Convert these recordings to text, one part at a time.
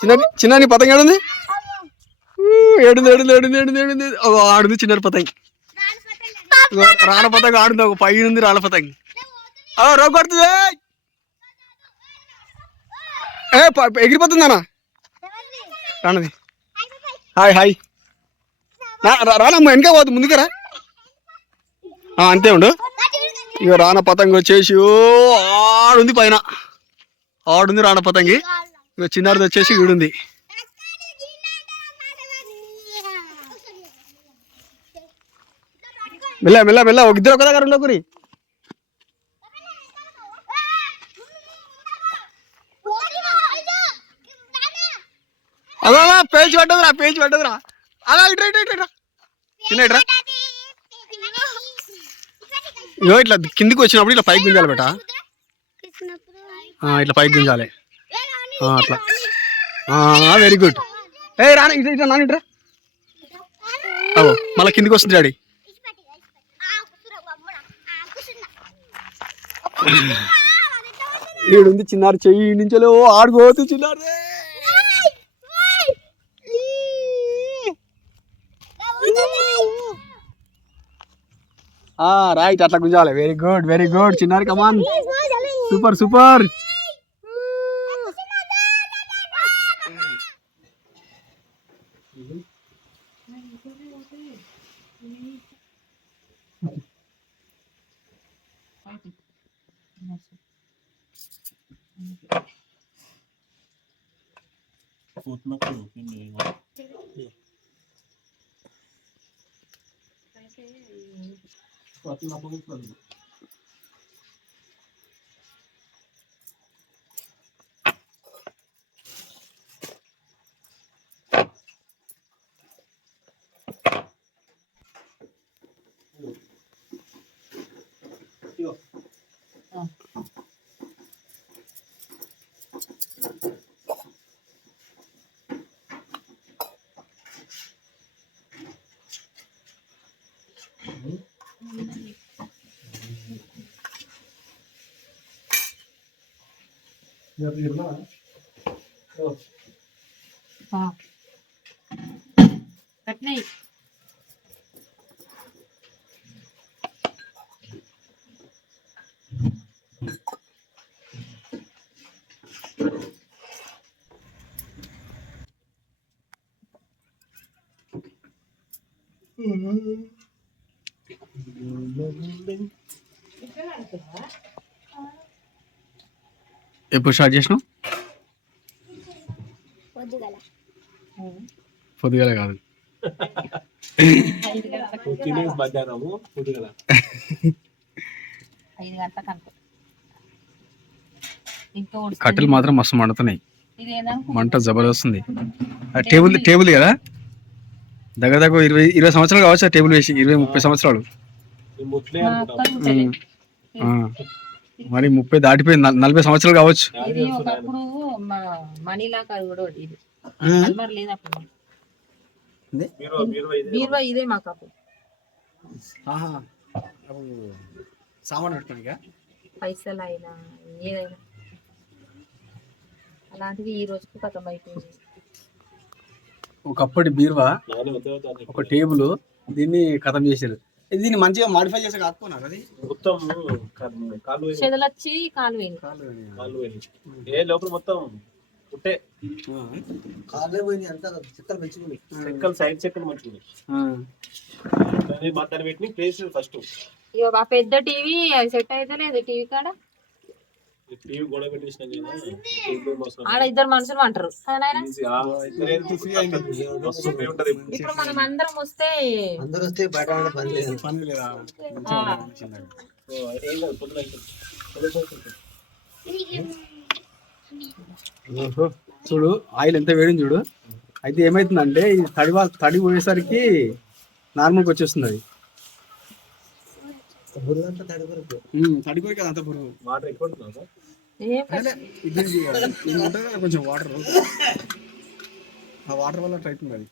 చిన్న చిన్న పతంగ ఏడుంది? ఏడుంది ఏడుంది ఏడుంది ఏడుంది ఏడుంది. ఆడుంది చిన్న పతంగి. రాణ పతంగ ఆడుంది ఒక పై ఉంది రాళ్ళ పతంగి. ఓ రోగ్ కొడుతుంది ఏ! ప- ఎగిరిపోతుందనా రానది. Hi hi. నా- రానమ్మ వెనక పోదు ముందుకరా అంతే ఉండు. ఇక రాన పతంగి వచ్చేసి ఓ ఆడుంది పైన. ఆడుంది రాన పతంగి. ఇంకా చిన్నారిది వచ్చేసి ఈడుంది మెల్ల మెల్ల మెల్ల ఒక ఇద్దరు ఒక దగ్గర ఉండకురి. అదా పేచి పడ్డదురా పేచి పడ్డదురా అలా ఇటు ఇటు ఇటు చిన్న ఇట్రా ఇగో ఇట్లా కిందికి వచ్చినప్పుడు ఇట్లా పైకి గుంజాలి బేట. ఆ, ఇట్లా పైకి గుంజాలి. అట్లా. వెరీ గుడ్ ఏ రాని ఇట్లా ఇట్లా నాని ఇట్రా అవో మళ్ళీ కిందికి వస్తుంది డాడీ. ఈడుంది చిన్నారు చెయ్యి నుంచో ఓ ఆడుకోవచ్చు చిన్నారు. రైట్ అట్లా గుంజాలి. Very good very good చిన్నారు come on super super fighting. That's it. Food na ko, hindi mo. Food na ko, hindi mo. Start చేసినావు పొద్దుగాల కాదు తినేసి మధ్యాహ్నము పొద్దుగల ఐదు గంటలకు అనుకో. ఇంకా ఉడుస్తుంది. కట్టెలు మాత్రం మస్తు మండుతున్నాయి. మంట జబర్దస్తుంది ఆ టేబుల్ టేబుల్ కదా? దగ్గర దగ్గర ఇరవై ఇరవై సంవత్సరాలు కావచ్చు ఆ టేబుల్ వేసి ఇరవై ముప్పై సంవత్సరాలు. మరి ముప్పై దాటిపోయింది. నల్- నలభై సంవత్సరాలు కావచ్చు. ఇది ఒకప్పుడు మా మనీలా కాదు కూడా ఇది. అల్మార్ లేదు అప్పుడు ఇది. బీరువా ఇదే మాకు అప్పుడు సామాన్ పైసలు అయినా ఏదైనా. అలాంటివి ఈ రోజుకు కథం అయిపోయింది. ఒకప్పటి బీరువా ఒక టేబుల్ దీన్ని ఖతం చేశారు. ఇది దీన్ని మంచిగా మాడిఫై చేసి కాకపోయినారు అది? మొత్తం కాలు. చెదలొచ్చి కాలు. ఏ లోపల మొత్తం పుట్టే. పోయింది అంతా చిక్కలు పెంచుకుంది చెక్కలు సైడ్ చెక్కలు దాన్ని పెట్టిన ప్లేస్ ఫస్ట్. ఇక పెద్ద టీవీ సెట్ అయితే లేదు టీవీ కాడ టీవీ గొడవ పెట్టేసిన నేను టీవీ మోసం. ఆడ ఇద్దరు మనుషులు అంటారు. ఇప్పుడు మనం అందరం వస్తే అందరూ వస్తే బయట. చూడు ఆయిల్ ఎంత వేడింది చూడు. అయితే ఏమైతుందంటే ఈ తడి వా- తడి పోయేసరికి నార్మల్గా వచ్చేస్తుంది అది తడి కొరకు. ఉమ్, తడి పోయి కదా అంత పురుగు వాటర్ ఎక్కువ ఇది ఉంటుంది కొంచెం వాటర్. ఆ వాటర్ వల్ల అది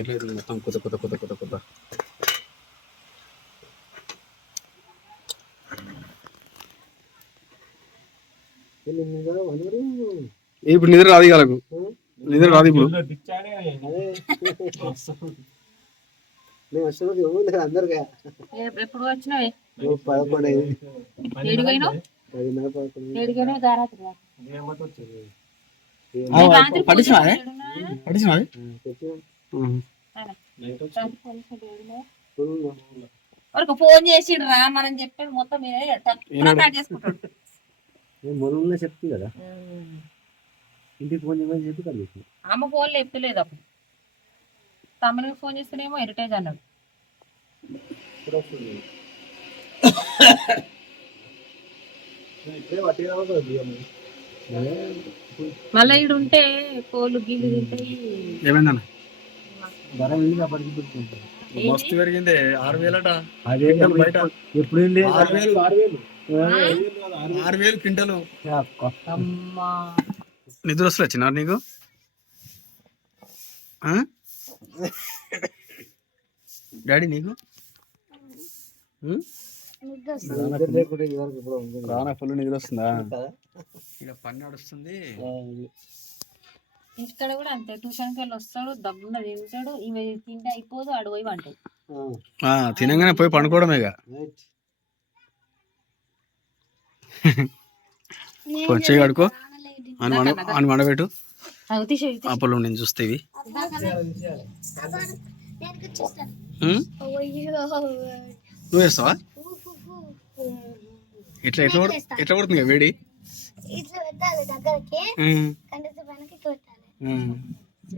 ఎట్లయితుంది మొత్తం కొత్త కొత్త కొత్త కొత్త కొత్త? ఇప్పుడు నిద్ర రాదు కాలకు నిద్ర రాదు ఇప్పుడు. పిచ్చానే అదే నేను వచ్చినప్పుడు ఎవరు లేరు అందరుగా. ఏ- ఎప్పుడు వచ్చినావే పదకొండు. అయింది పదిన్నర పదకొండు. ఫోన్ చేసిండు రా మనం చెప్పాడు మొత్తం చేసుకుంటాడు. మొన్న చెప్తుంది కదా. ఇంటికి ఫోన్ చేయమని చెప్పి అమ్మ ఫోన్ లేపుతలేదు అప్పుడు. తమ్మునికి ఫోన్ చేస్తేనేమో హెరిటేజ్ అన్నాడు. మళ్ళీ ఈడు ఉంటే కోళ్ళు గీళ్ళు తింటాయి. ఏమైందన్న? ధర వెళ్ళి అప్పటికి పెట్టుకుంటాను మస్తు పెరిగింది. ఆరు వేలట. బయట. ఎప్పుడు ఆరు వేలు. ఆరు వేలు? ఆరు వేలు క్వింటలు. నిద్ర వచ్చినారు నీకు? ఆ? డాడీ నీకు. రానా ఫుల్ నిద్ర వస్తుందా కదా? ఇక పని నడుస్తుంది. ఇక్కడ కూడా అంతే. ట్యూషన్కి వెళ్ళి వస్తాడు దబ్బున తింటాడు ఇవి తింటే అయిపోదు అడు పోయి వంటాడు ఆ, ఆ, తినంగానే పోయి పండుకోవడమే ఇక. రైట్. వచ్చే కడుకో అని మన అని మనబెట్టు అవి తీసేయి ఆ పొలం నేను చూస్తే? నువ్వు వేస్తావా ఎట్లా ఎట్లా ఎట్లా కొడుతుంది వేడి.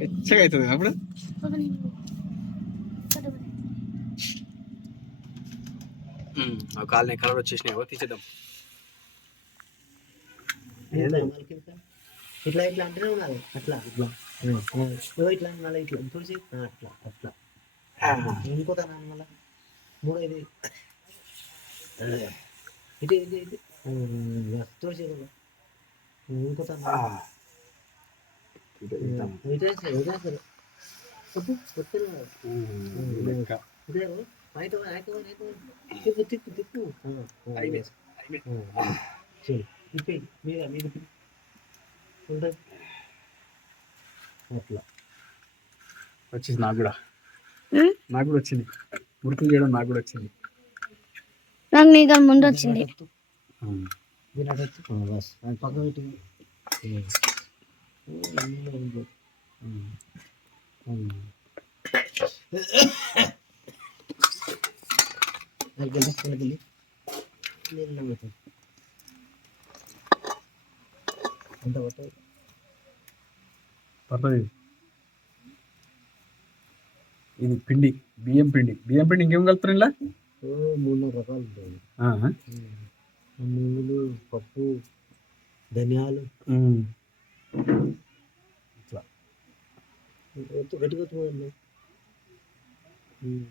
వెచ్చగా అవుతుంది అప్పుడు? కాలనీ కలర్ వచ్చేసినాయి. తీసేద్దాం? ఇట్లా ఇట్లా ఉన్నది అట్లా ఇట్లా. ఇట్లా మళ్ళీ ఇట్లా తులసి ఆ, అట్లా అట్లా. ఇంకోతాను మళ్ళీ. మూడో ఇది. ఇది ఇది తులసి ఇంకోతాను ఇదే సరే ఇదే. ఇదే అయితే అయితే తిప్పు తిప్పు తిప్పు. మీద తిప్పి. ఉంటుంది అట్లా. వచ్చింది నాకు కూడా. నాకు కూడా వచ్చింది. మురుకులు చేయడం నాకు కూడా వచ్చింది. నాకు నీకు ముందు వచ్చింది. ఎంత పడుతుంది? పర్లేదు. ఇది పిండి బియ్యం పిండి. బియ్యం పిండి ఇంకేం కలుపుతారు ఇలా మూడు నాలుగు రకాలు ఉంటాయి. నువ్వులు పప్పు ధనియాలు. గట్టిగా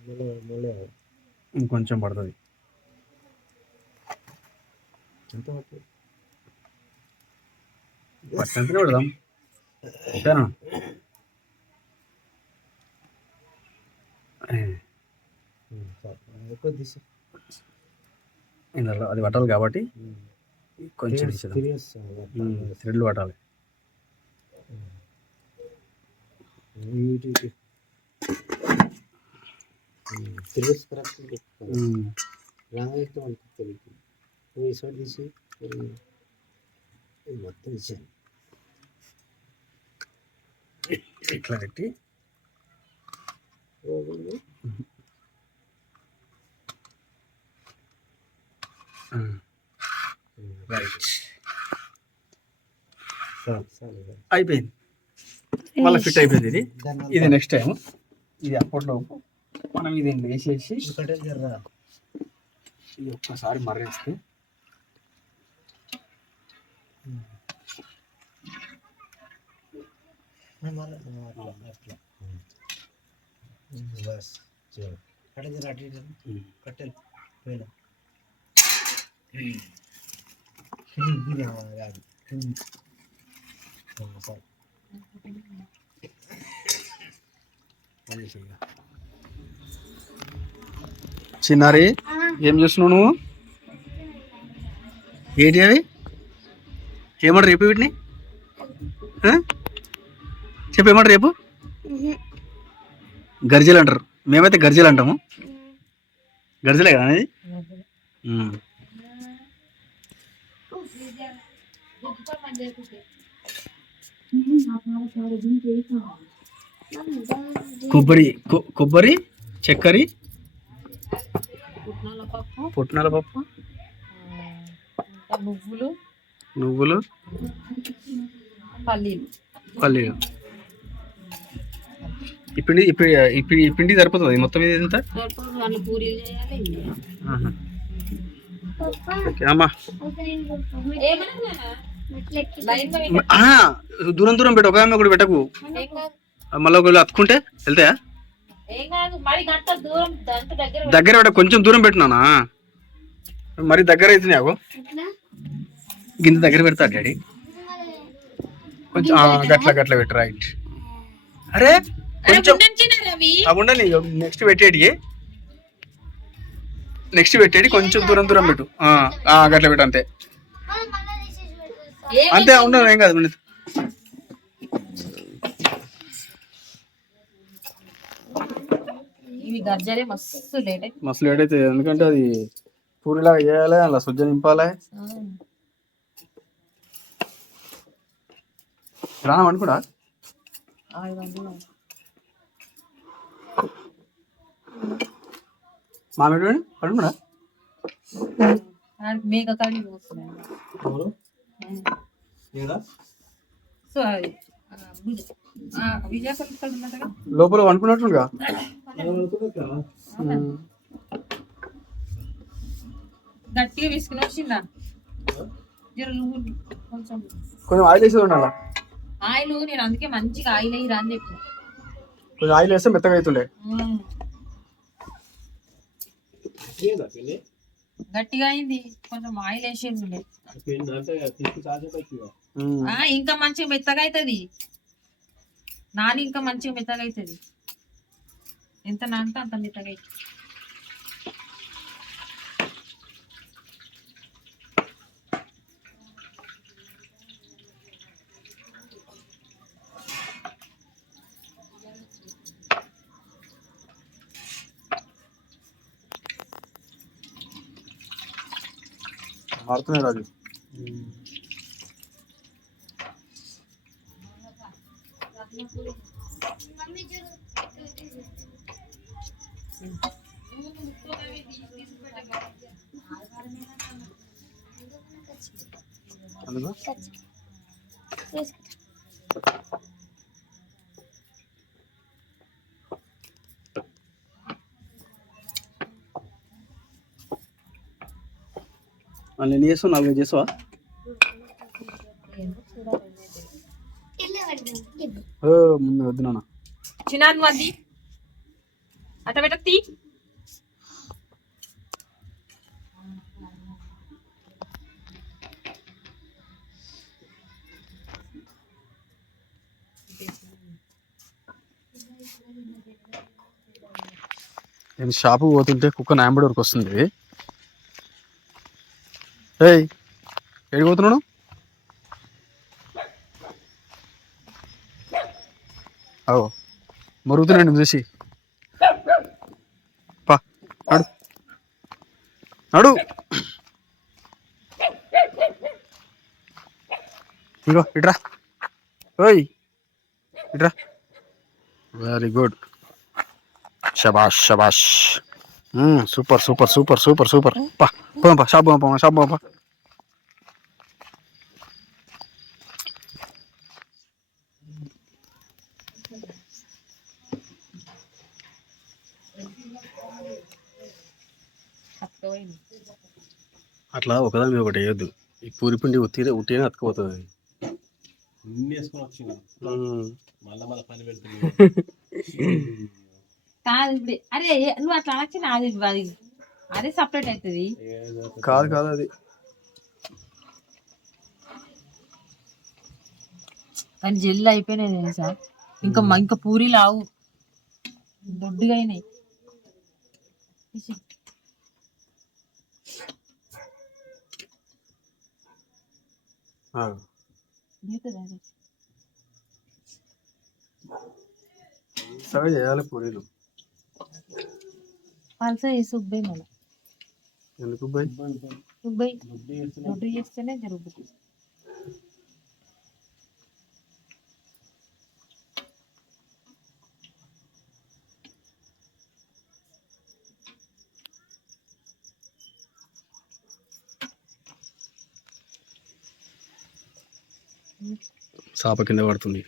మళ్ళీ మళ్ళీ. ఇంకొంచెం పడుతుంది. ఎంత పచ్చంతనే పెడదాం. ఓకేనా అది పట్టాలి కాబట్టి కొంచెం థ్రెడ్లు పట్టాలి. రాంగ్ అయితే తెలియదు ఈ సైడ్ తీసి మొత్తం ఇచ్చాను ఇట్లా పెట్టి రైట్ అయిపోయింది మళ్ళీ ఫిట్ అయిపోయింది ఇది ఇది నెక్స్ట్ టైం ఇది అప్పట్లో మనం ఇది వేసేసి ఇది ఒక్కసారి మర్రిస్తే మళ్ళీ అట్లా అట్లా బస్ అటు ఇటు కట్టెలు పోయినా కాదు చిన్నారి ఏం చేస్తున్నావు నువ్వు? ఏంటి అవి? ఏమంటారు? చెప్పి వీటిని. ఆ? చెప్పు ఏమంటారు రేపు? గర్జలు అంటారు. మేమైతే గర్జలు అంటాము. గర్జలే కదా అనేది. కొబ్బరి కొబ్బరి చక్కెర. పుట్నాల పప్పు. నువ్వులు. నువ్వులు. పల్లీలు. పల్లీలు. ఈ పిండి ఈ పిండి సరిపోతుంది. మొత్తం ఇది ఎంత? అమ్మా. దూరం దూరం పెట్టు. ఒక ఆమె కూడా పెట్టకు మళ్ళీ ఒకవేళ అతుకుంటే వెళ్తాయా? ఏం కాదు మరి గంట దూరం దాంట్లో దగ్గర దగ్గర పెట్ట కొంచెం దూరం పెట్టినానా మరి దగ్గర అవుతుంది ఆగో. గింత దగ్గర పెడతా డాడీ. కొంచెం గట్ల గట్ల పెట్టు రైట్. అరే! కొంచెం ఉండని. నెక్స్ట్ పెట్టేటి. నెక్స్ట్ పెట్టేది కొంచెం దూరం దూరం పెట్టు. గట్ల పెట్టు అంతే. అంతే ఉండదు ఏం కాదు మస్తు లేట్ అయి- మస్తు లేట్ అవుతుంది ఎందుకంటే అది పూరిలాగా చేయాలి అలా సుజ్జ నింపాలి. ఆ. రానం అనుకున్నా ఆరు వందలు. మామిడి అనుకున్నా ఆడికి మేక కాడికి పోతున్నాయి ఎవరు ఏడా సో అది ఆ, భుజ- ఇక్కడ ఉన్నట్టుగా లోపల అనుకున్నట్టుండగా గట్టిగా విసుకుని వచ్చిందా? కొంచెం కొంచెం ఆయిల్ వేసేది ఉండాల? ఆయిల్ నేను అందుకే మంచిగా ఆయిల్ అయ్యి రాని చెప్పిన. కొంచెం ఆయిల్ వేస్తే మెత్తగా అవుతుండే. గట్టిగా అయింది కొంచెం ఆయిల్ వేసేది. ఇంకా మంచిగా మెత్తగా అవుతుంది నాని ఇంకా మంచిగా మెత్తగా అవుతుంది ఎంత నానితే అంత మెత్తగా అవుతుంది మారుతున్నాయి రాజు అందుకు మళ్ళీ ఎన్ని చేస్తావు? నాలుగు చేస్తావా? ఓ, ముందు వద్దు నాన్న. చిన్నాను అది అట్ట పెట్టీ నేను షాపు పోతుంటే కుక్క నాంబడి వరకు వస్తుంది. ఏయ్ ఎడికి పోతున్నాడు అవు మరుగుతున్నాడు చూసి. పా నడు. నడు. ఇగో ఇట్రా. ఓయ్ ఇట్రా. వెరీ గుడ్ శబాష్ శబాష్ super super super super super. పా పోదాం పా షాప్ పోదాం పా షాప్ పోదాం పా. అట్లా ఒకదాని మీద ఒకటి వేయద్దు. ఈ పూరి పిండి ఉత్తిరే ఉట్టినే అతుకుపోతుంది అది. మళ్ళా మళ్ళీ పని పెడుతుంది కాదు ఇప్పుడు అరే నువ్వు అట్లా అనొచ్చి నాది అది అదే సపరేట్ అవుతుంది కాదు కాదు అది. కానీ జల్లు అయిపోయినాయి తెలుసా ఇంకా మ- ఇంకా పూరీలు ఆవు. దొడ్డుగా అయినాయి? సరే చేయాలి పూరీలు. పల్స వేసి ఉబ్బై మన ఎందుకు పోయి ఉబ్బై దొడ్డు చేస్తేనే జరుగుతుంది చాప కింద పడుతుంది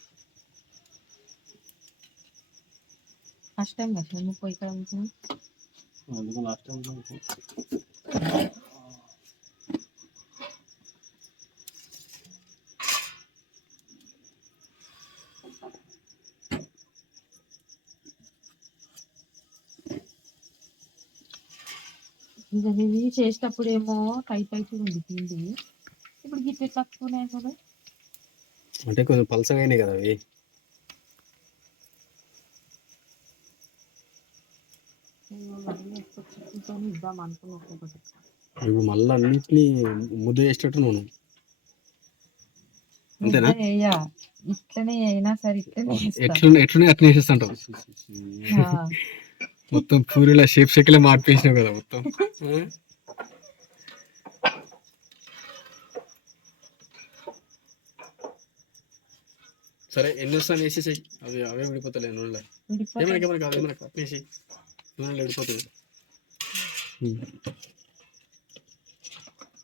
ఫస్ట్ టైం కదా ముప్పై ఇక్కడ ఉంటుంది అందుకు లాస్ట్ టైం ఇంకా ఇది చేసేటప్పుడేమో టైప్ అయితే ఉంది పిండి ఇప్పుడు గిట్ల తక్కువనే కదా అంటే కొంచెం పలసగా అయినాయి కదా అవి ఒక్కొక్కటి ఇప్పుడు మళ్ళీ అన్నిటినీ ముద్ద చేసేటట్టు నూనె అంతేనా? ఇట్లనే వేయ. ఇట్లనే అయినా సరే ఇట్లనే వేస్తా. ఎట్లున్నా ఎట్లున్నా అట్లా వేసేస్తుంటావు ఆ, మొత్తం పూరిలా షేప్ షేక్లే మార్పేసినావు కదా మొత్తం? సరే ఎన్ని వస్తాను వేసేసాయి అవి అవే విడిపోతలే నూనెలో విడిపోతే ఏమైనా కప్పేసి నూనెలో విడిపోతుంది.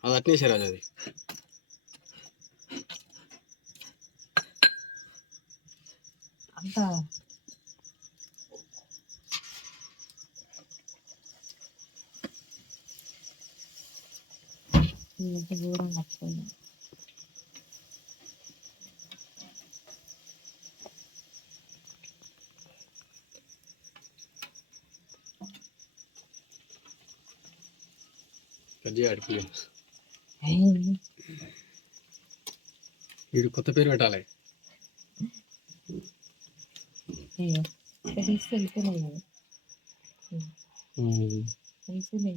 అది అట్నేసే రాజు అది అంతా. దూరం వస్తుంది. అడిపి. ఏయ్, వీడు కొత్త పేరు పెట్టాలి. వెళ్ళిపోయినాయి